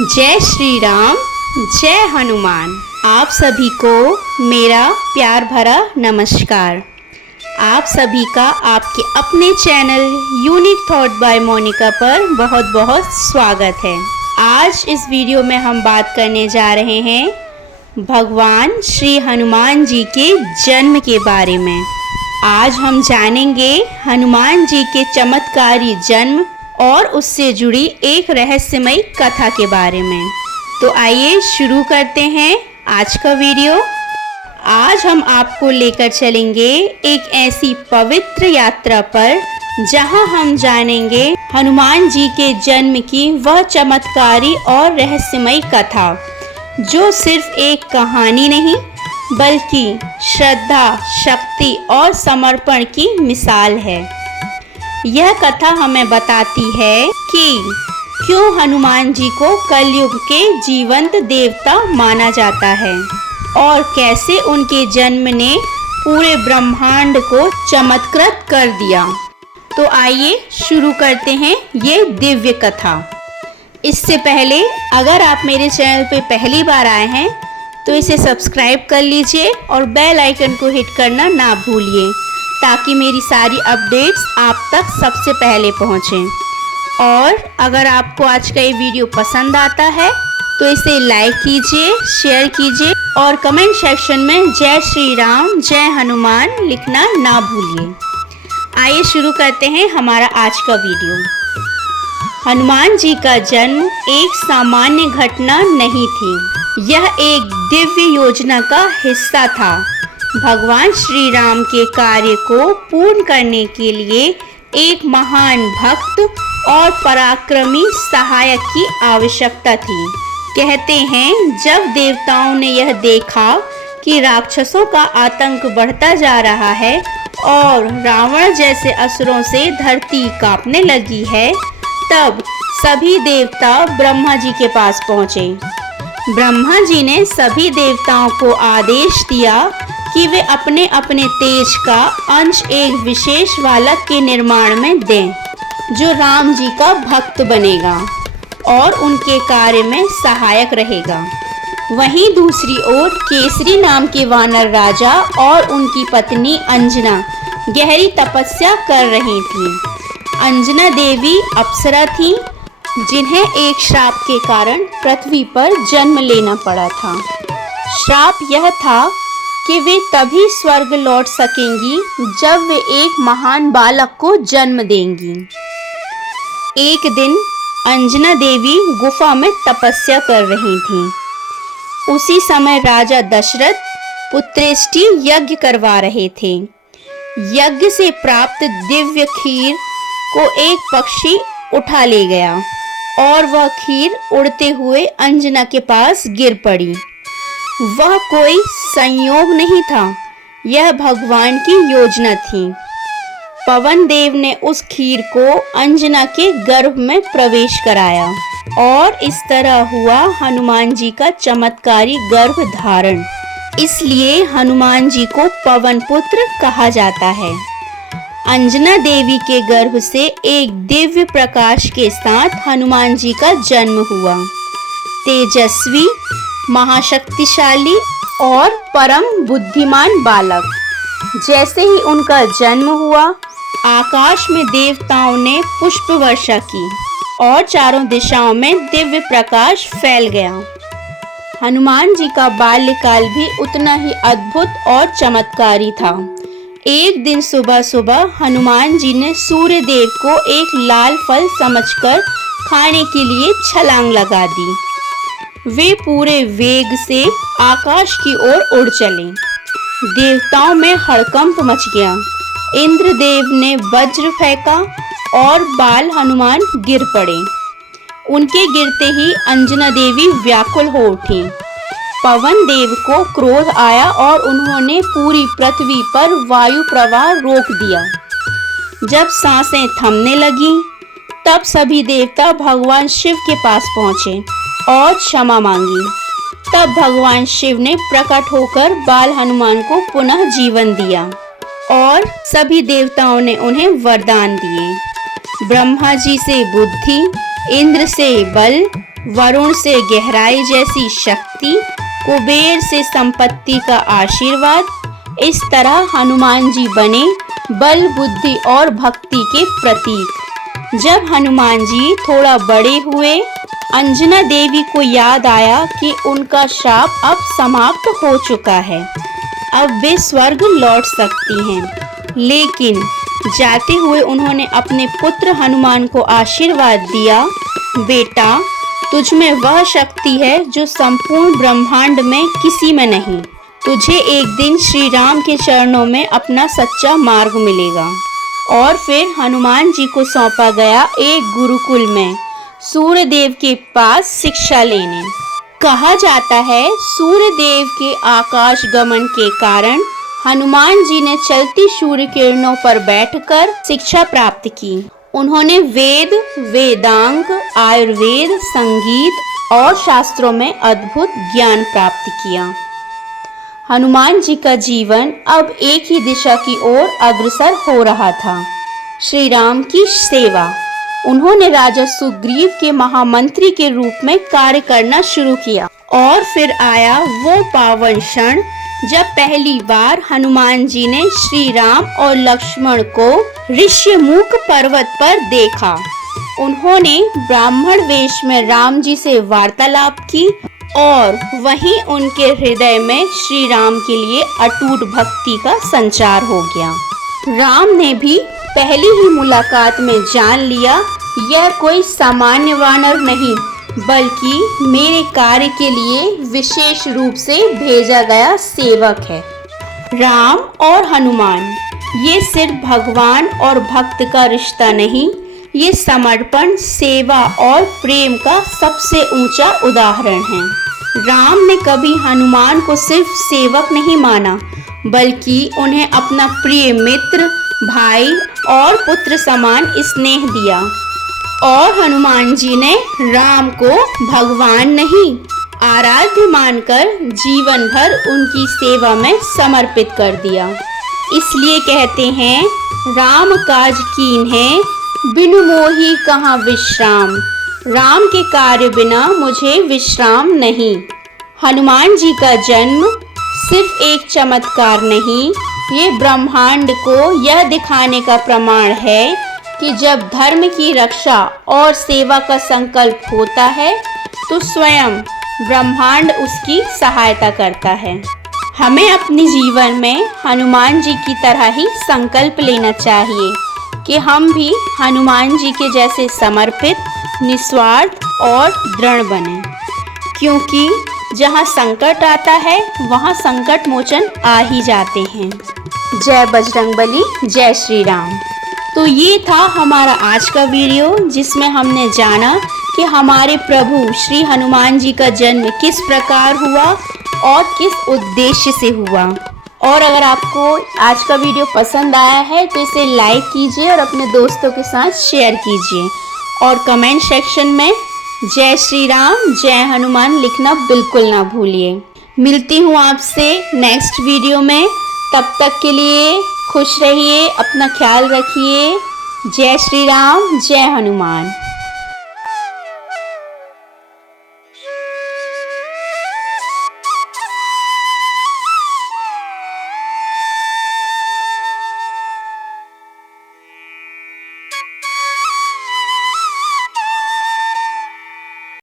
जय श्री राम, जय हनुमान। आप सभी को मेरा प्यार भरा नमस्कार। आप सभी का आपके अपने channel unique thought by Monika पर बहुत बहुत स्वागत है। आज इस वीडियो में हम बात करने जा रहे हैं भगवान श्री हनुमान जी के जन्म के बारे में। आज हम जानेंगे हनुमान जी के चमत्कारी जन्म और उससे जुड़ी एक रहस्यमयी कथा के बारे में। तो आइए शुरू करते हैं आज का वीडियो। आज हम आपको लेकर चलेंगे एक ऐसी पवित्र यात्रा पर जहां हम जानेंगे हनुमान जी के जन्म की वह चमत्कारी और रहस्यमयी कथा, जो सिर्फ एक कहानी नहीं बल्कि श्रद्धा, शक्ति और समर्पण की मिसाल है। यह कथा हमें बताती है कि क्यों हनुमान जी को कलयुग के जीवंत देवता माना जाता है और कैसे उनके जन्म ने पूरे ब्रह्मांड को चमत्कृत कर दिया। तो आइए शुरू करते हैं ये दिव्य कथा। इससे पहले अगर आप मेरे चैनल पे पहली बार आए हैं तो इसे सब्सक्राइब कर लीजिए और बेल आइकन को हिट करना ना भूलिए, ताकि मेरी सारी अपडेट्स आप तक सबसे पहले पहुंचें। और अगर आपको आज का ये वीडियो पसंद आता है तो इसे लाइक कीजिए, शेयर कीजिए और कमेंट सेक्शन में जय श्री राम, जय हनुमान लिखना ना भूलिए। आइए शुरू करते हैं हमारा आज का वीडियो। हनुमान जी का जन्म एक सामान्य घटना नहीं थी, यह एक दिव्य योजना का हिस्सा था। भगवान श्री राम के कार्य को पूर्ण करने के लिए एक महान भक्त और पराक्रमी सहायक की आवश्यकता थी। कहते हैं, जब देवताओं ने यह देखा कि राक्षसों का आतंक बढ़ता जा रहा है और रावण जैसे असुरों से धरती कांपने लगी है, तब सभी देवता ब्रह्मा जी के पास पहुँचे। ब्रह्मा जी ने सभी देवताओं को आदेश दिया कि वे अपने अपने तेज का अंश एक विशेष बालक के निर्माण में दें, जो राम जी का भक्त बनेगा और उनके कार्य में सहायक रहेगा। वहीं दूसरी ओर केसरी नाम के वानर राजा और उनकी पत्नी अंजना गहरी तपस्या कर रही थीं। अंजना देवी अप्सरा थीं, जिन्हें एक श्राप के कारण पृथ्वी पर जन्म लेना पड़ा था। श्राप यह था कि वे तभी स्वर्ग लौट सकेंगी जब वे एक महान बालक को जन्म देंगी। एक दिन अंजना देवी गुफा में तपस्या कर रही थीं। उसी समय राजा दशरथ पुत्रेष्टि यज्ञ करवा रहे थे। यज्ञ से प्राप्त दिव्य खीर को एक पक्षी उठा ले गया और वह खीर उड़ते हुए अंजना के पास गिर पड़ी। वह कोई संयोग नहीं था, यह भगवान की योजना थी। पवन देव ने उस खीर को अंजना के गर्भ में प्रवेश कराया और इस तरह हुआ हनुमान जी का चमत्कारी गर्भ धारण। इसलिए हनुमान जी को पवन पुत्र कहा जाता है। अंजना देवी के गर्भ से एक दिव्य प्रकाश के साथ हनुमान जी का जन्म हुआ। तेजस्वी, महाशक्तिशाली और परम बुद्धिमान बालक। जैसे ही उनका जन्म हुआ, आकाश में देवताओं ने पुष्प वर्षा की और चारों दिशाओं में दिव्य प्रकाश फैल गया। हनुमान जी का बाल्यकाल भी उतना ही अद्भुत और चमत्कारी था। एक दिन सुबह सुबह हनुमान जी ने सूर्य देव को एक लाल फल समझकर खाने के लिए छलांग लगा दी। वे पूरे वेग से आकाश की ओर उड़ चले। देवताओं में हड़कंप मच गया। इंद्रदेव ने वज्र फेंका और बाल हनुमान गिर पड़े। उनके गिरते ही अंजना देवी व्याकुल हो उठी। पवन देव को क्रोध आया और उन्होंने पूरी पृथ्वी पर वायु प्रवाह रोक दिया। जब सांसें थमने लगीं, तब सभी देवता भगवान शिव के पास पहुंचे और क्षमा मांगी। तब भगवान शिव ने प्रकट होकर बाल हनुमान को पुनः जीवन दिया और सभी देवताओं ने उन्हें वरदान दिए। ब्रह्मा जी से बुद्धि, इंद्र से बल वरुण से गहराई जैसी शक्ति, कुबेर से संपत्ति का आशीर्वाद। इस तरह हनुमान जी बने बल, बुद्धि और भक्ति के प्रतीक। जब हनुमान जी थोड़ा बड़े हुए, अंजना देवी को याद आया कि उनका शाप अब समाप्त हो चुका है, अब वे स्वर्ग लौट सकती हैं। लेकिन जाते हुए उन्होंने अपने पुत्र हनुमान को आशीर्वाद दिया, बेटा, तुझ में वह शक्ति है जो संपूर्ण ब्रह्मांड में किसी में नहीं। तुझे एक दिन श्री राम के चरणों में अपना सच्चा मार्ग मिलेगा। और फिर हनुमान जी को सौंपा गया एक गुरुकुल में सूर्य देव के पास शिक्षा लेने। कहा जाता है सूर्य देव के आकाश गमन के कारण हनुमान जी ने चलती सूर्य किरणों पर बैठकर शिक्षा प्राप्त की। उन्होंने वेद, वेदांग, आयुर्वेद, संगीत और शास्त्रों में अद्भुत ज्ञान प्राप्त किया। हनुमान जी का जीवन अब एक ही दिशा की ओर अग्रसर हो रहा था, श्री राम की सेवा। उन्होंने राजा सुग्रीव के महामंत्री के रूप में कार्य करना शुरू किया। और फिर आया वो पावन क्षण जब पहली बार हनुमान जी ने श्री राम और लक्ष्मण को ऋष्यमुख पर्वत पर देखा। उन्होंने ब्राह्मण वेश में राम जी से वार्तालाप की और वहीं उनके हृदय में श्री राम के लिए अटूट भक्ति का संचार हो गया। राम ने भी पहली ही मुलाकात में जान लिया, यह कोई सामान्य वानर नहीं बल्कि मेरे कार्य के लिए विशेष रूप से भेजा गया सेवक है। राम और हनुमान ये सिर्फ भगवान और भक्त का रिश्ता नहीं, ये समर्पण, सेवा और प्रेम का सबसे ऊंचा उदाहरण है। राम ने कभी हनुमान को सिर्फ सेवक नहीं माना बल्कि उन्हें अपना प्रिय मित्र, भाई और पुत्र समान स्नेह दिया। और हनुमान जी ने राम को भगवान नहीं, आराध्य मानकर जीवन भर उनकी सेवा में समर्पित कर दिया। इसलिए कहते हैं, राम काज कीन्हे बिनु मोहि कहाँ विश्राम। राम के कार्य बिना मुझे विश्राम नहीं। हनुमान जी का जन्म सिर्फ एक चमत्कार नहीं, ये ब्रह्मांड को यह दिखाने का प्रमाण है कि जब धर्म की रक्षा और सेवा का संकल्प होता है तो स्वयं ब्रह्मांड उसकी सहायता करता है। हमें अपने जीवन में हनुमान जी की तरह ही संकल्प लेना चाहिए कि हम भी हनुमान जी के जैसे समर्पित, निस्वार्थ और दृढ़ बने। क्योंकि जहाँ संकट आता है वहाँ संकट मोचन आ ही जाते हैं। जय बजरंगबली, जय श्री राम। तो ये था हमारा आज का वीडियो जिसमें हमने जाना कि हमारे प्रभु श्री हनुमान जी का जन्म किस प्रकार हुआ और किस उद्देश्य से हुआ। और अगर आपको आज का वीडियो पसंद आया है तो इसे लाइक कीजिए और अपने दोस्तों के साथ शेयर कीजिए और कमेंट सेक्शन में जय श्री राम, जय हनुमान लिखना बिल्कुल ना भूलिए। मिलती हूँ आपसे नेक्स्ट वीडियो में, तब तक के लिए खुश रहिए, अपना ख्याल रखिए। जय श्री राम, जय हनुमान।